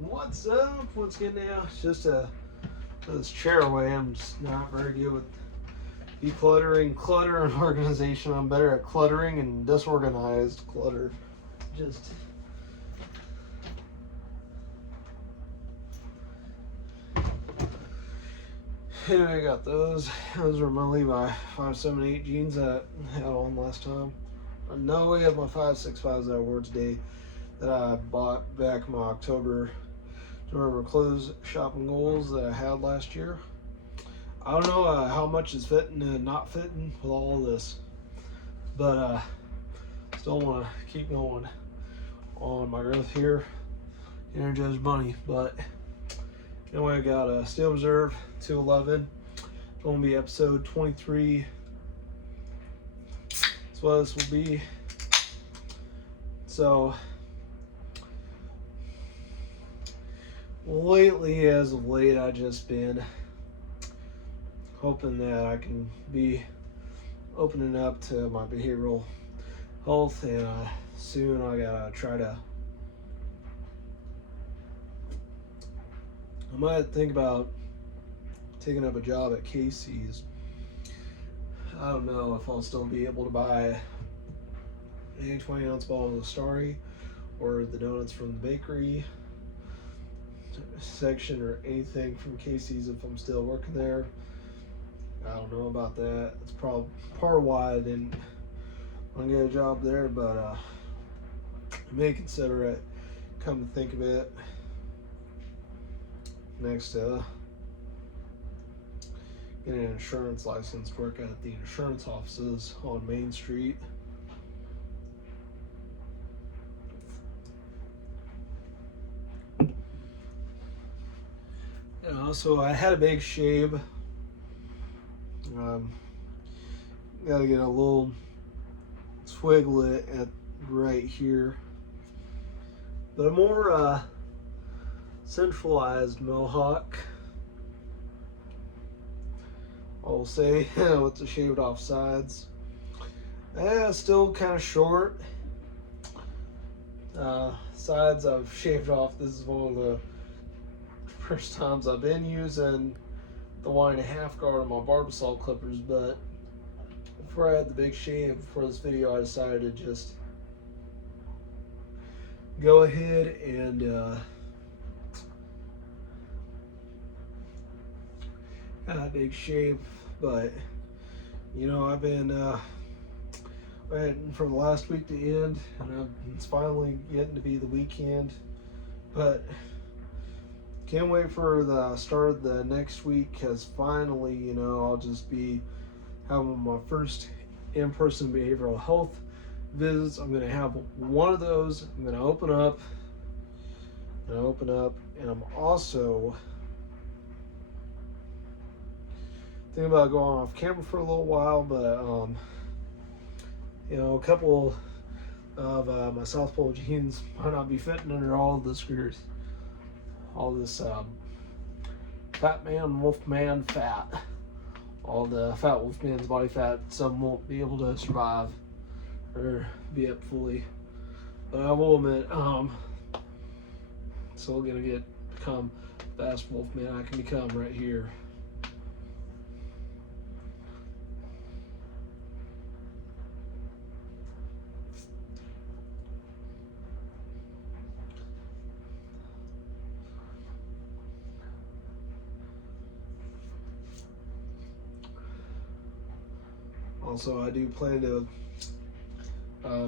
What's up? What's good now? It's just this chair away. I'm just not very good with decluttering, clutter, and organization. I'm better at cluttering and disorganized clutter. Just anyway, I got those. Those were my Levi 578 jeans that I had on last time. No, we have my 565s that I wore today that I bought back in my October November clothes shopping goals that I had last year. I don't know how much is fitting and not fitting with all this, but still want to keep going on my growth here. Energized Bunny, but anyway, I got a Steel Reserve 211. It's going to be episode 23. That's what this will be. So lately, as of late, I just been hoping that I can be opening up to my behavioral health, and soon I gotta try to. I might think about taking up a job at Casey's. I don't know if I'll still be able to buy a 20-ounce bottle of Starry or the donuts from the bakery section or anything from Casey's if I'm still working there. I don't know about that. It's probably part of why I didn't want to get a job there, but I may consider it. Come to think of it, next getting an insurance license to work at the insurance offices on Main Street. So I had a big shave. Gotta get a little swiglet at right here, but a more centralized mohawk, I'll say, with the shaved off sides. Still kind of short. Sides I've shaved off. This is one of the first times I've been using the 1.5 guard on my Barbasol clippers, but before I had the big shave for this video, I decided to just go ahead and got a big shave. But you know, I've been waiting for the last week to end, and it's finally getting to be the weekend, but can't wait for the start of the next week, because finally, you know, I'll just be having my first in-person behavioral health visits. I'm going to have one of those. I'm going to open up, and I'm also thinking about going off camera for a little while, but you know, a couple of my South Pole jeans might not be fitting under all of the screws. All this fat man, wolf man fat. All the fat wolf man's body fat, some won't be able to survive or be up fully. But I will admit, still gonna become the fast wolf man I can become right here. Also, I do plan to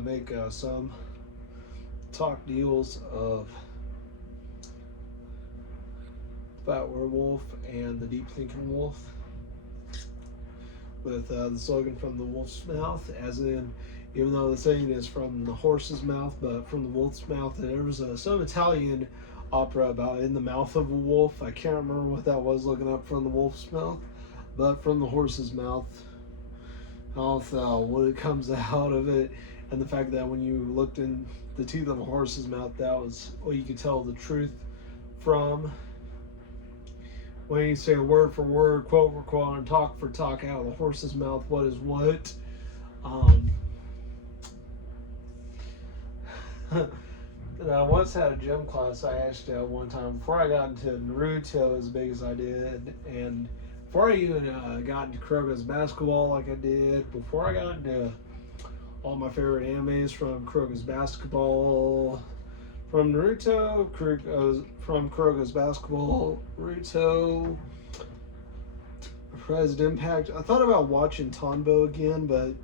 make some talk deals of Fat Werewolf and the Deep Thinking Wolf, with the slogan from the wolf's mouth, as in, even though the saying is from the horse's mouth, but from the wolf's mouth. And there was some Italian opera about in the mouth of a wolf. I can't remember what that was looking up from the wolf's mouth, but from the horse's mouth. What it comes out of it, and the fact that when you looked in the tooth of a horse's mouth, that was what you could tell the truth from. When you say word for word, quote for quote, and talk for talk out of the horse's mouth, what is what? And I once had a gym class I asked one time before I got into Naruto as big as I did, and before I even got into Kuroko's basketball like I did, before I got into all my favorite animes from Kuroko's basketball, from Naruto, from Kuroko's basketball, Naruto, President Impact. I thought about watching Tonbo again, but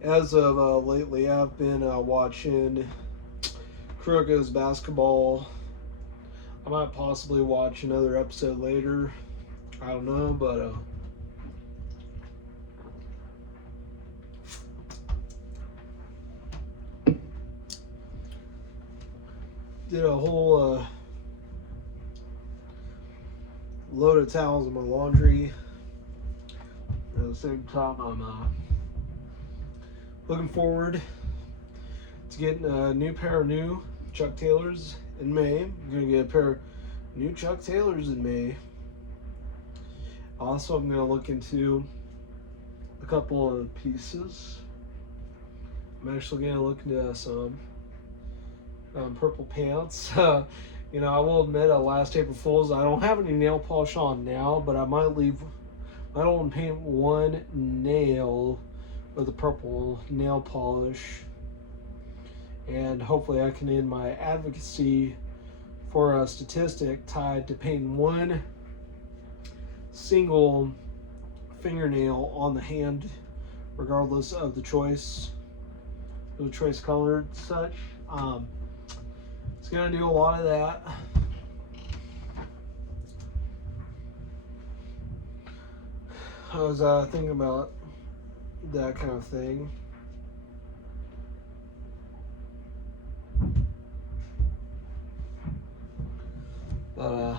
as of lately, I've been watching Kuroko's basketball. I might possibly watch another episode later. I don't know, but did a whole load of towels in my laundry. At the same time, I'm looking forward to getting a new pair of new Chuck Taylors in May. I'm going to get a pair of new Chuck Taylors in May. Also, I'm going to look into a couple of pieces. I'm actually going to look into some purple pants. You know, I will admit, last April Fool's, I don't have any nail polish on now, but I might only paint one nail with a purple nail polish. And hopefully I can end my advocacy for a statistic tied to painting one single fingernail on the hand, regardless of the choice color and such. It's going to do a lot of that. I was thinking about that kind of thing. But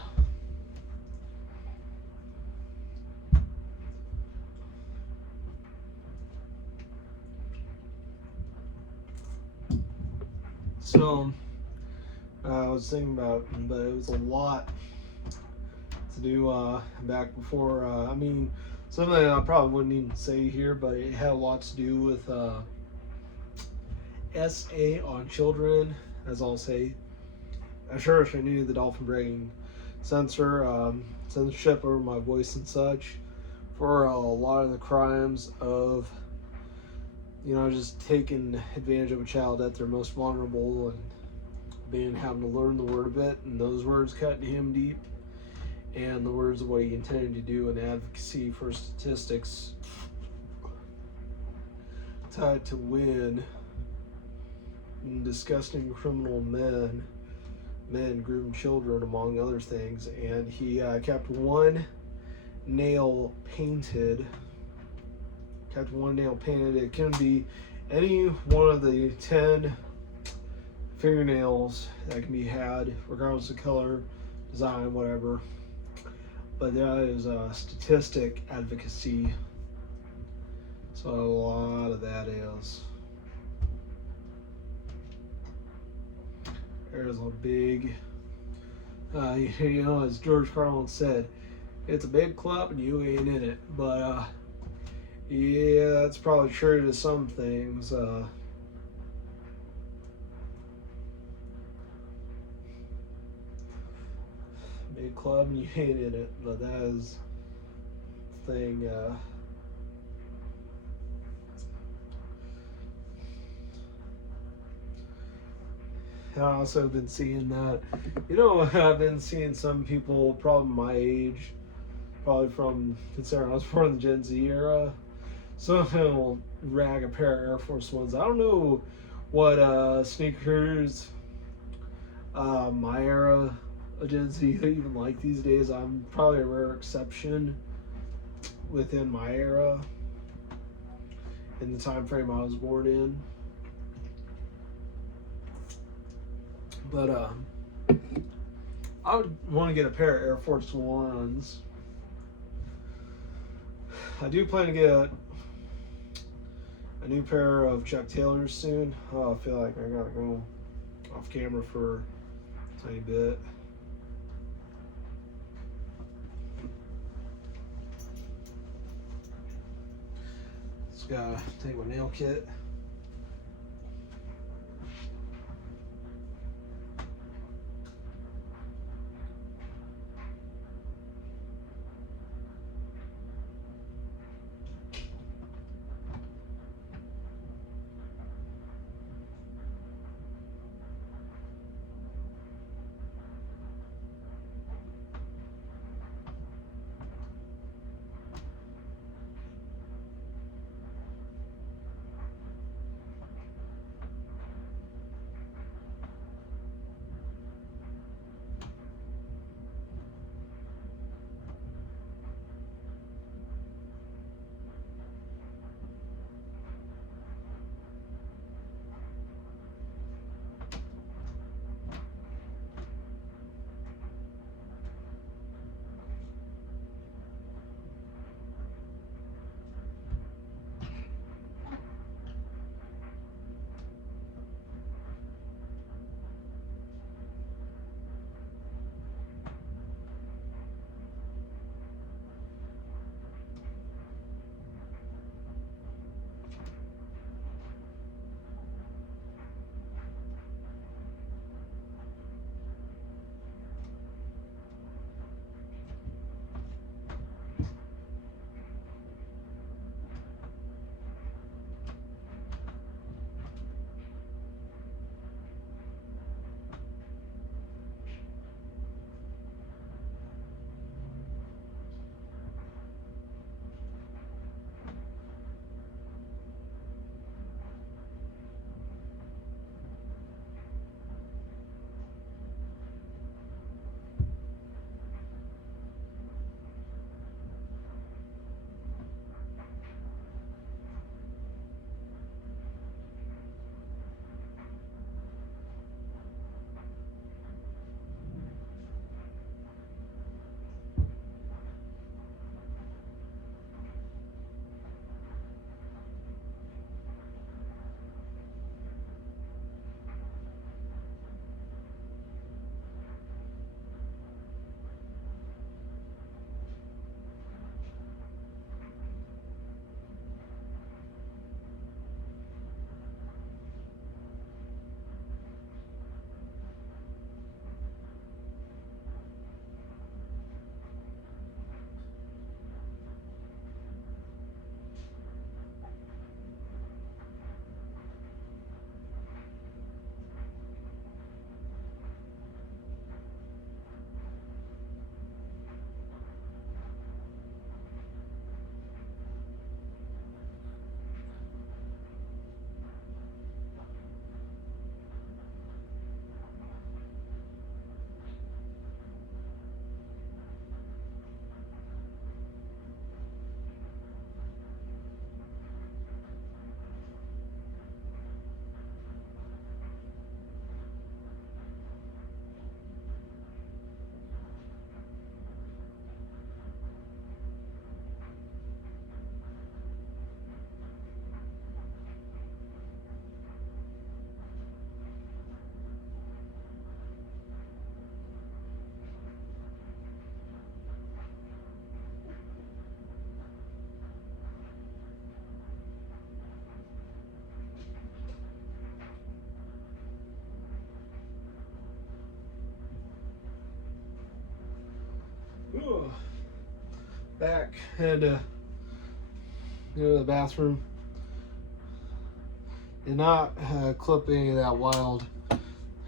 so I was thinking about, but it was a lot to do back before. I mean, something I probably wouldn't even say here, but it had a lot to do with SA on children, as I'll say. I sure wish I knew the dolphin bragging censorship over my voice and such for a lot of the crimes of, you know, just taking advantage of a child at their most vulnerable and having to learn the word a bit, and those words cutting him deep, and the words of what he intended to do in advocacy for statistics tied to win disgusting criminal men groom children, among other things. And he kept one nail painted. It can be any one of the 10 fingernails that can be had, regardless of color, design, whatever. But that is statistic advocacy. So a lot of that is. There's a big, you know, as George Carlin said, it's a big club and you ain't in it. But yeah, that's probably true to some things. Big club and you ain't in it, but that is the thing. I also have been seeing that, you know, I've been seeing some people, probably my age, probably from, considering I was born in the Gen Z era, some of them will rag a pair of Air Force Ones. I don't know what sneakers my era of Gen Z even like these days. I'm probably a rare exception within my era, in the time frame I was born in. But I would want to get a pair of Air Force Ones. I do plan to get a new pair of Chuck Taylors soon. Oh, I feel like I gotta go off camera for a tiny bit. Just gotta take my nail kit. Ugh. Back, had to go to the bathroom. Did not clip any of that wild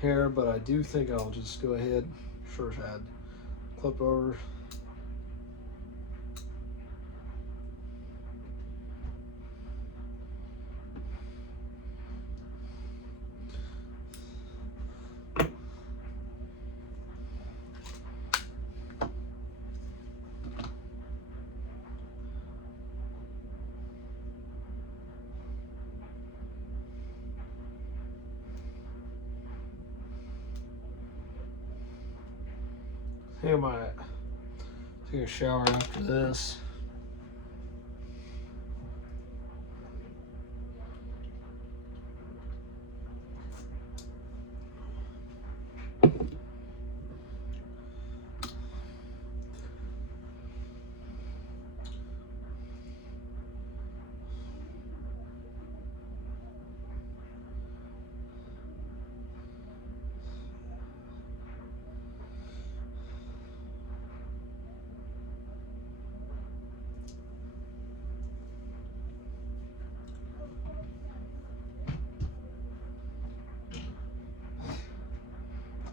hair, but I do think I'll just go ahead, short head, clip over. I think I might take a shower after this.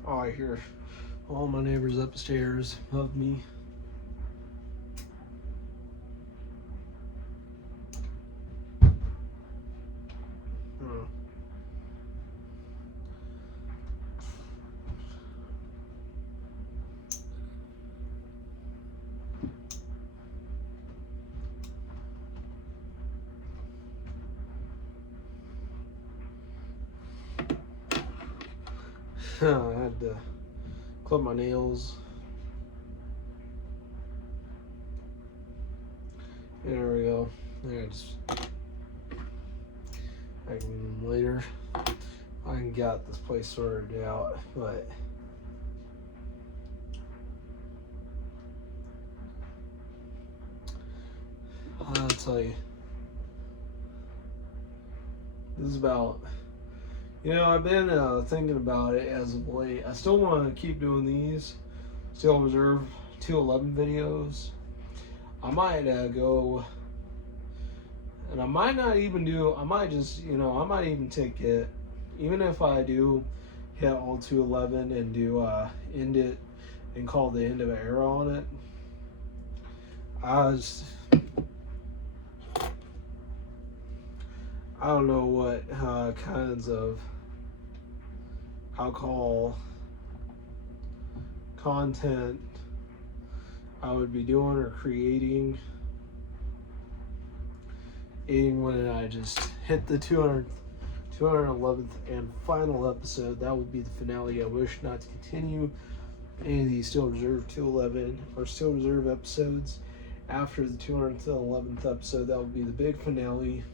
Oh, I hear all my neighbors upstairs above me. I had to clip my nails. There we go. I can later. I can get this place sorted out, but I'll tell you, this is about. I've been thinking about it as of late. I still want to keep doing these Steel Reserve 211 videos. I might go, and I might not even do. I might just, I might even take it, even if I do hit all 211 and do end it and call the end of an era on it. I don't know what kinds of alcohol content I would be doing or creating when I just hit the 211th and final episode. That would be the finale. I wish not to continue any of these Steel Reserve 211 or Steel Reserve episodes after the 211th episode. That would be the big finale.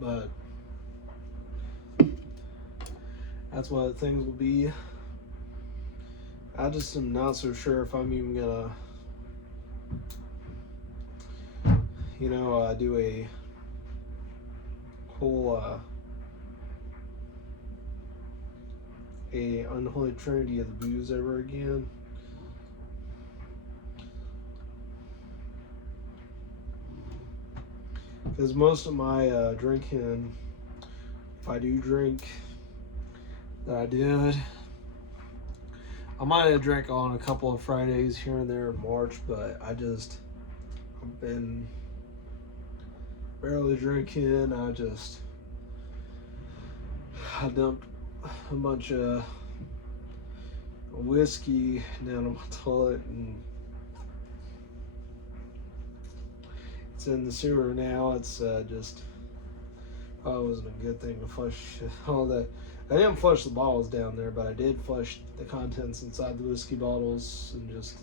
But that's what things will be. I just am not so sure if I'm even gonna, do a whole a unholy trinity of the booze ever again. Because most of my drinking, if I do drink, that I did, I might have drank on a couple of Fridays here and there in March, but I've been barely drinking. I dumped a bunch of whiskey down on my toilet, and it's in the sewer now. It's wasn't a good thing to flush all that. I didn't flush the bottles down there, but I did flush the contents inside the whiskey bottles and just.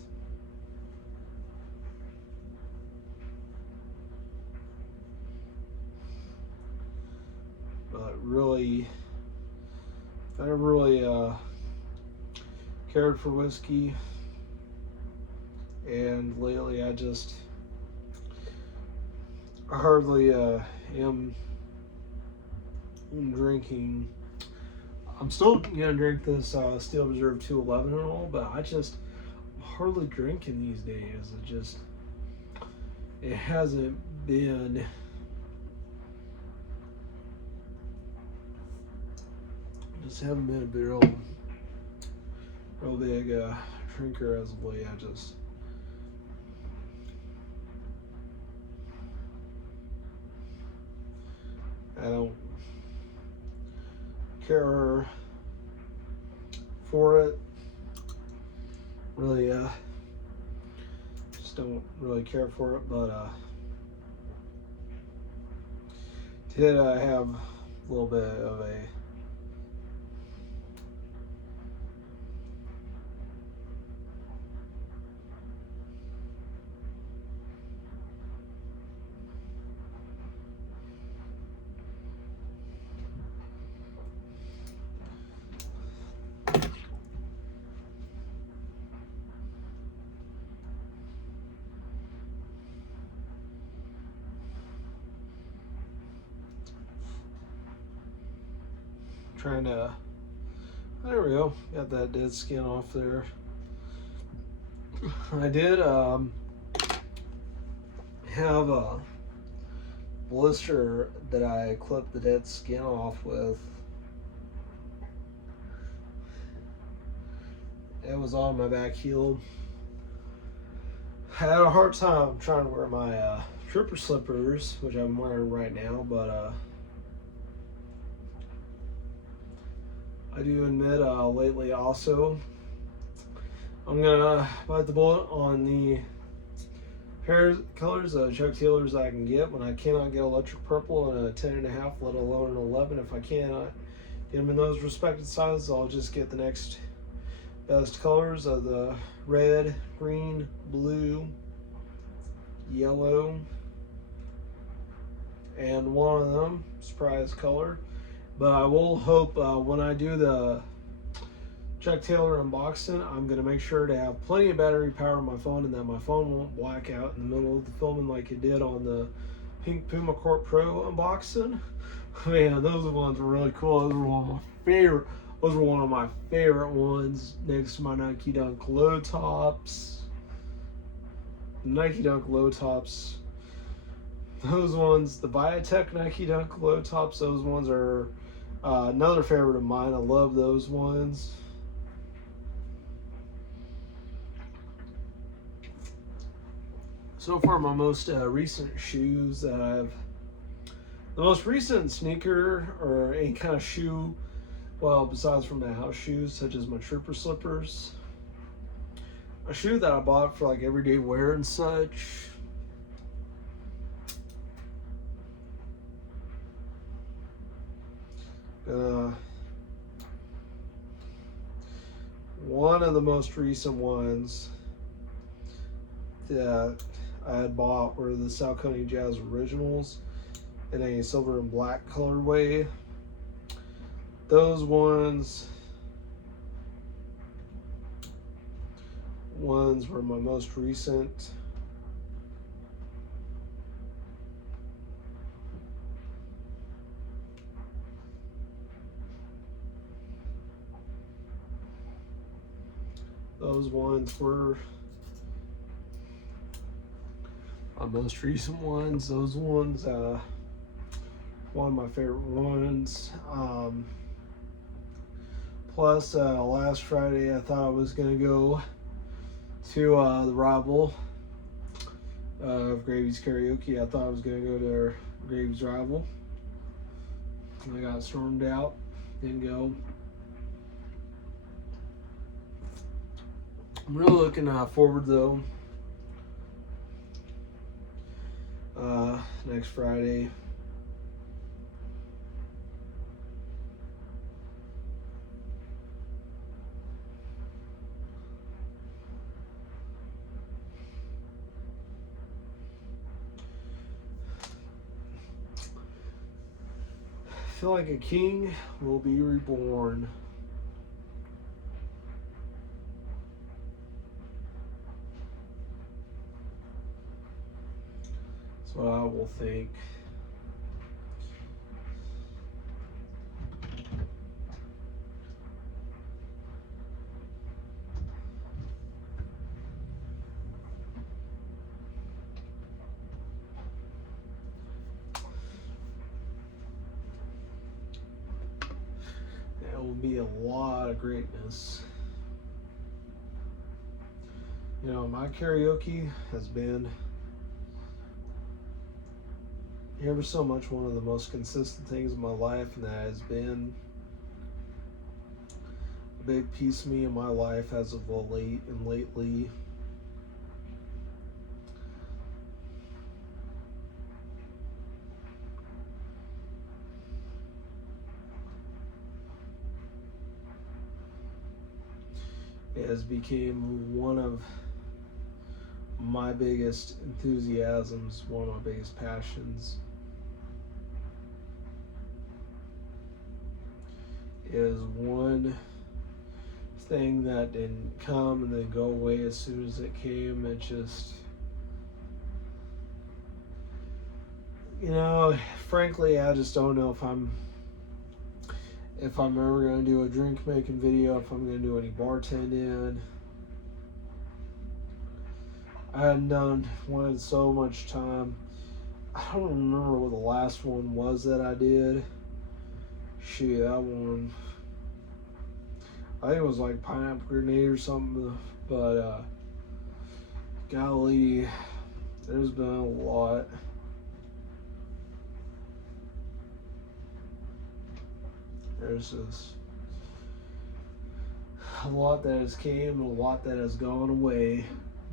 But really, I never really cared for whiskey, and lately I hardly am drinking. I'm still gonna drink this Steel Reserve 211 and all, but I just hardly drinking these days. It hasn't been. Just haven't been a real big drinker as of late. I don't care for it. Really, just don't really care for it. But did I have a little bit of a trying to. There we go. Got that dead skin off there. I did have a blister that I clipped the dead skin off with. It was on my back heel. I had a hard time trying to wear my trooper slippers, which I'm wearing right now, but I do admit lately also I'm gonna bite the bullet on the pair colors of Chuck Taylors I can get when I cannot get electric purple and a 10.5, let alone an 11. If I cannot get them in those respected sizes, I'll just get the next best colors of the red, green, blue, yellow, and one of them, surprise color. But I will hope when I do the Chuck Taylor unboxing, I'm going to make sure to have plenty of battery power on my phone and that my phone won't black out in the middle of the filming like it did on the Pink Puma Court Pro unboxing. Man, those ones were really cool. Those were one of my favorite. Those were one of my favorite ones next to my Nike Dunk Low Tops. Nike Dunk Low Tops. Those ones, the Viatech Nike Dunk Low Tops, those ones are another favorite of mine. I love those ones. So far, my most recent shoes that the most recent sneaker or any kind of shoe, well, besides from my house shoes, such as my trooper slippers, a shoe that I bought for like everyday wear and such. One of the most recent ones that I had bought were the Saucony Jazz Originals in a silver and black colorway. Those ones were my most recent. Those ones were my most recent ones. Those ones, one of my favorite ones. Plus, last Friday I thought I was gonna go to the rival of Gravy's Karaoke. I thought I was gonna go to Gravy's rival. I got stormed out. Didn't go. I'm really looking forward though. Next Friday. I feel like a king will be reborn. That's what I will think. will be a lot of greatness. You know, my karaoke has been ever so much one of the most consistent things in my life, and that has been a big piece of me in my life as of late and lately. It has become one of my biggest enthusiasms, one of my biggest passions. Is one thing that didn't come and then go away as soon as it came. It just, you know, frankly, I just don't know if I'm ever going to do a drink making video, if I'm going to do any bartending. I hadn't done one in so much time. I don't remember what the last one was that I did. Shit, that one, I think it was like Pineapple Grenade or something, but golly, there's been a lot. There's just a lot that has came and a lot that has gone away.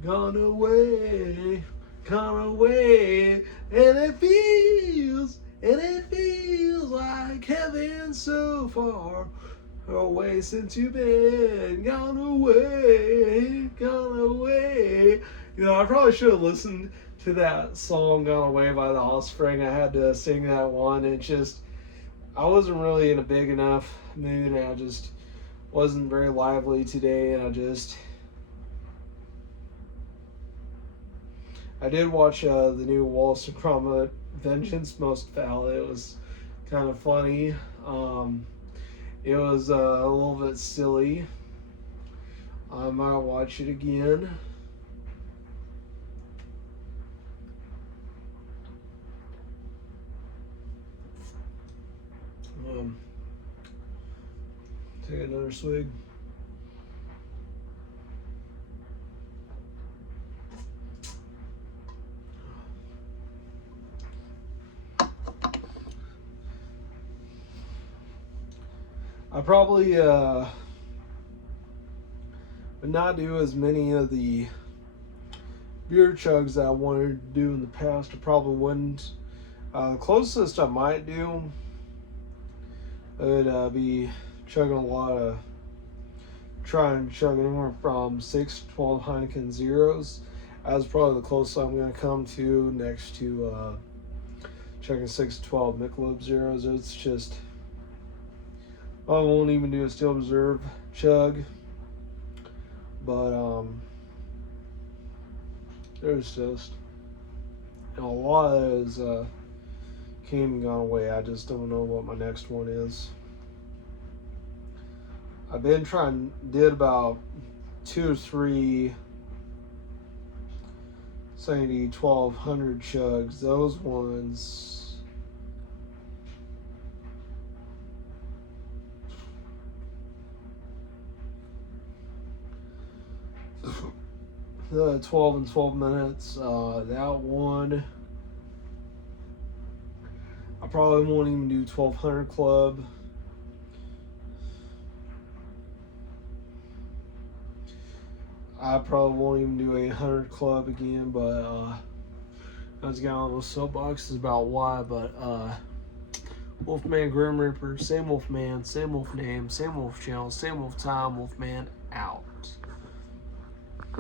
Gone away, and it feels like heaven so far away since you've been gone away. You know, I probably should have listened to that song "Gone Away" by The Offspring. I had to sing that one. It just, I wasn't really in a big enough mood, and I just wasn't very lively today, and I did watch the new Wallace and Gromit Vengeance Most Foul. It was kind of funny. It was a little bit silly. I might watch it again. Take another swig. I probably would not do as many of the beer chugs that I wanted to do in the past. I probably wouldn't. The closest I might do would be chugging a lot of, trying to chug anywhere from 6 to 12 Heineken Zeros. That's probably the closest I'm going to come to, next to chugging 6 to 12 Michelob Zeros. It's just, I won't even do a Steel Reserve chug, but there's just, you know, a lot of those came and gone away. I just don't know what my next one is. I've been did about 2 or 3 Sandy 1200 chugs. Those ones, the 12 and 12 minutes, that one, I probably won't even do 1200 Club. I probably won't even do 800 Club again, but I was getting on those soapboxes about why, but Wolfman Grim Reaper, same Wolfman, same Wolf name, same Wolf channel, same Wolf time, Wolfman out.